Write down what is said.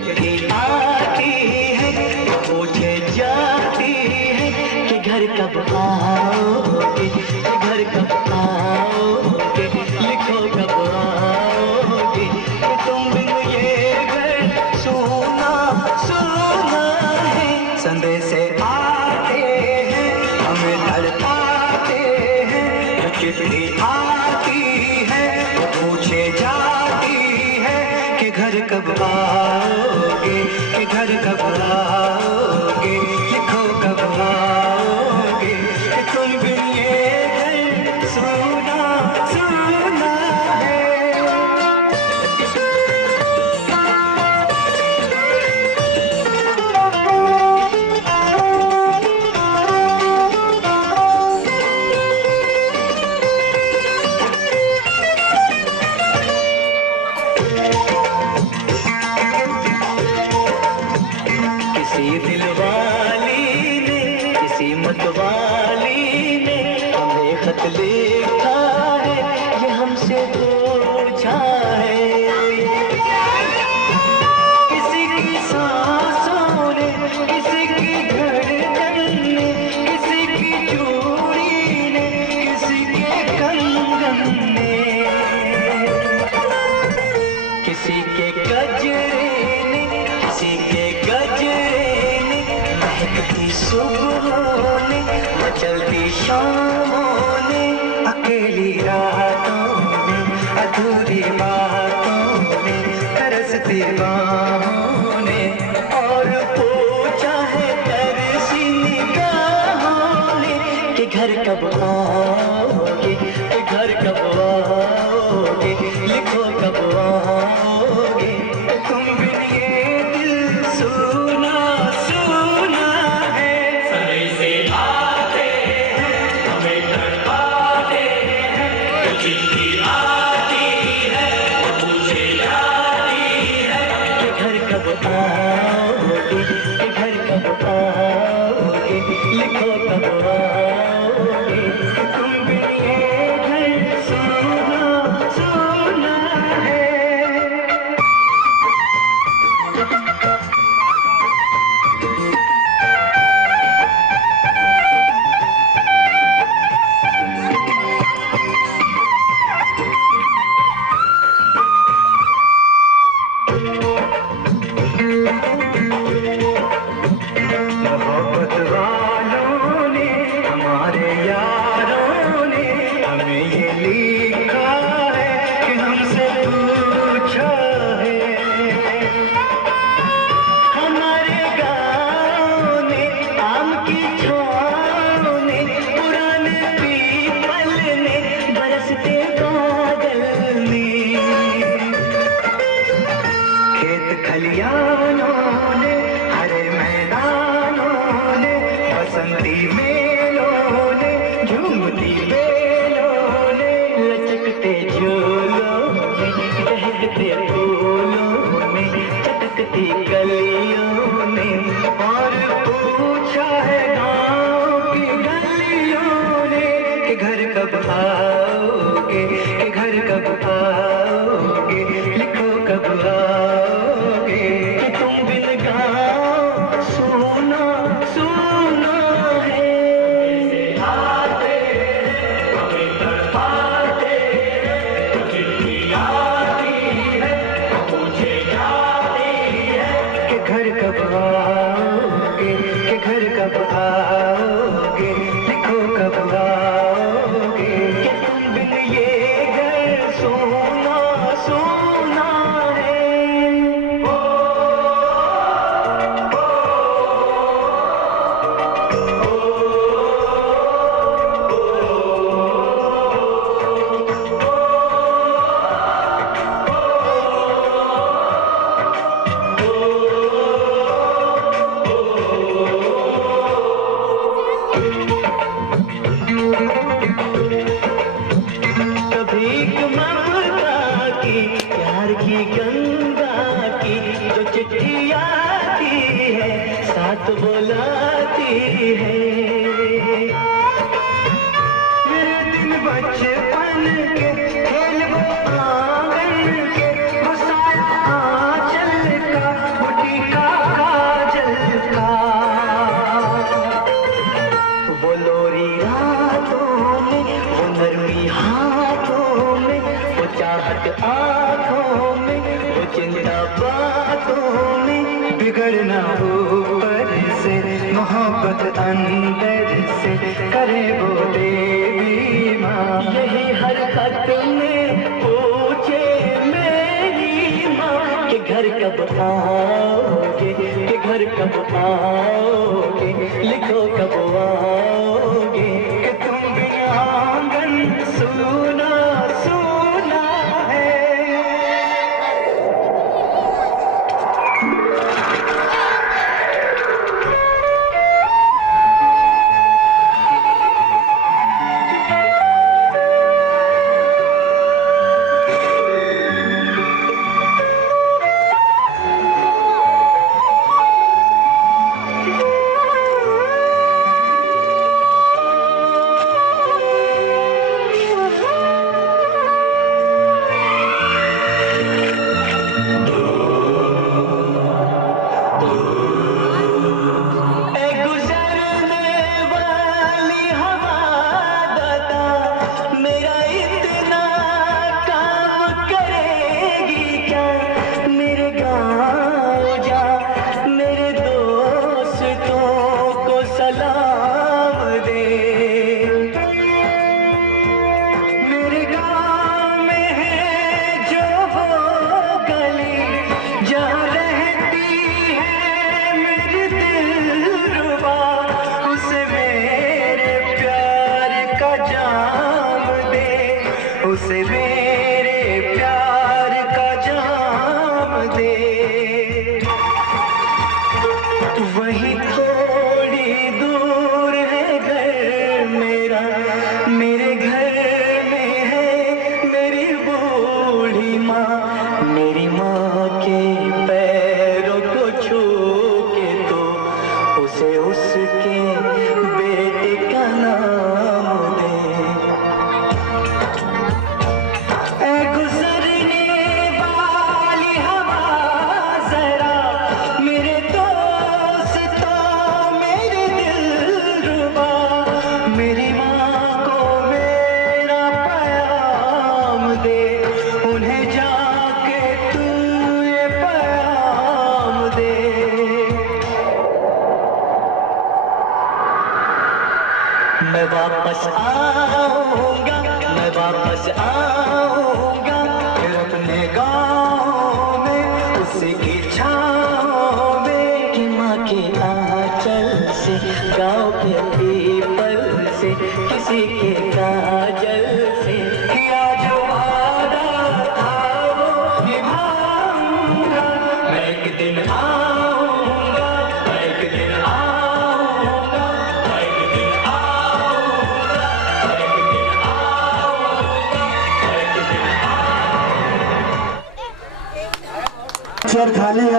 चिट्ठी आती है पूछे जाती है कि घर कब आओगे, कि घर कब आओगे, लिखो कब आओगे, कि तुम बिन ये घर सुना सुना है। संदेश आते हैं हमें तड़पाते हैं, चिट्ठी आती है पूछे जाती है कि घर कब आओगे, कि घर कब आओगे, लिखो कब आओगे, कि तुम बिन ये घर सुना सुना है। किसी दिलवाली ने, किसी मतवाली ने हमें खत लिखा है, ये हमसे पूछा है। किसी की सांसों ने, किसी की धड़कन ने, किसी की चूड़ी ने, किसी के कंगन ने, किसी के गजरे ने, किसी के गजरे ने, महकती सुबहों ने, मचलती शामों ने, अकेली रातों ने, अधूरी बातों ने, तरसती बाहों ने, और पूछा है तरसी निगाहों ने कि घर कब आओगे, कि घर कब आओगे, लिखो कब आओगे, तुम बिन ये दिल सुना सुना है। संदेशे आते हैं हमें तड़पाते हैं, चिट्ठी आती है पूछे जाती है कि घर कब आओगे, कि घर कब आओगे, लिखो कब आओगे, तुम बिन ये घर सुना सुना है। मोहब्बत वालों ने, हमारे यारों ने हमें ये लिखा है कि हमसे पूछा है। हमारे गाँव ने, आम की छाँव ने, पुराने पीपल ने, बरसते बादल ने, खेत खलियानों ने, हरे मैदानों ने, बसंती मेलों ने, झूमती बेलों ने, लचकते झूलों ने, बहकते फूलों ने, चटकती गलियों ने, और पूछा है गाँव की गलियों ने कि घर कब आओगे, कि घर कब आओगे, लिखो कब आओगे, कि तुम बिन गाँव सुना सुना है। आते हैं हमें तड़पाते हैं, चिट्ठी आती है पूछे जाती है कि घर कब आओगे, कि घर कब आओगे, लिखो कब आओगे, कि तुम बिन ये घर सुना सुना है। कभी ममता की, प्यार की गंगा की जो चिट्ठी आती है, साथ बुलाती है। मेरे दिन बचपन के खेल वो आंगन के, वो सारा आंचल का, वो बिगड़ना ऊपर से, मोहब्बत अंदर से करे वो देवी माँ। यही हर खत में पूछे मेरी माँ कि घर कब आओगे, कि घर कब आओगे, लिखो कब आओगे, कि तुम बिन आंगन सूना सूना है। उसे मेरे प्यार का जाम दे। वही थोड़ी दूर है घर मेरा, मेरे घर में है मेरी बूढ़ी माँ। मेरी माँ के पैरों को छू के तो उसे उसके बेटे का नाम दे। मेरी माँ को मेरा प्याम दे, उन्हें जाके तू ये प्याम दे। मैं वापस आऊँगा, मैं वापस आऊँगा, फिर अपने गाँव में उसकी छाँव में, कि माँ के आँचल से, गाँव के पीपल से, किसी के काजल से किया जो वादा था वो निभाऊंगा। मैं एक दिन आऊंगा, मैं एक दिन आऊंगा, मैं एक दिन आऊंगा, मैं एक दिन आऊंगा, मैं एक दिन आऊंगा। खाली है।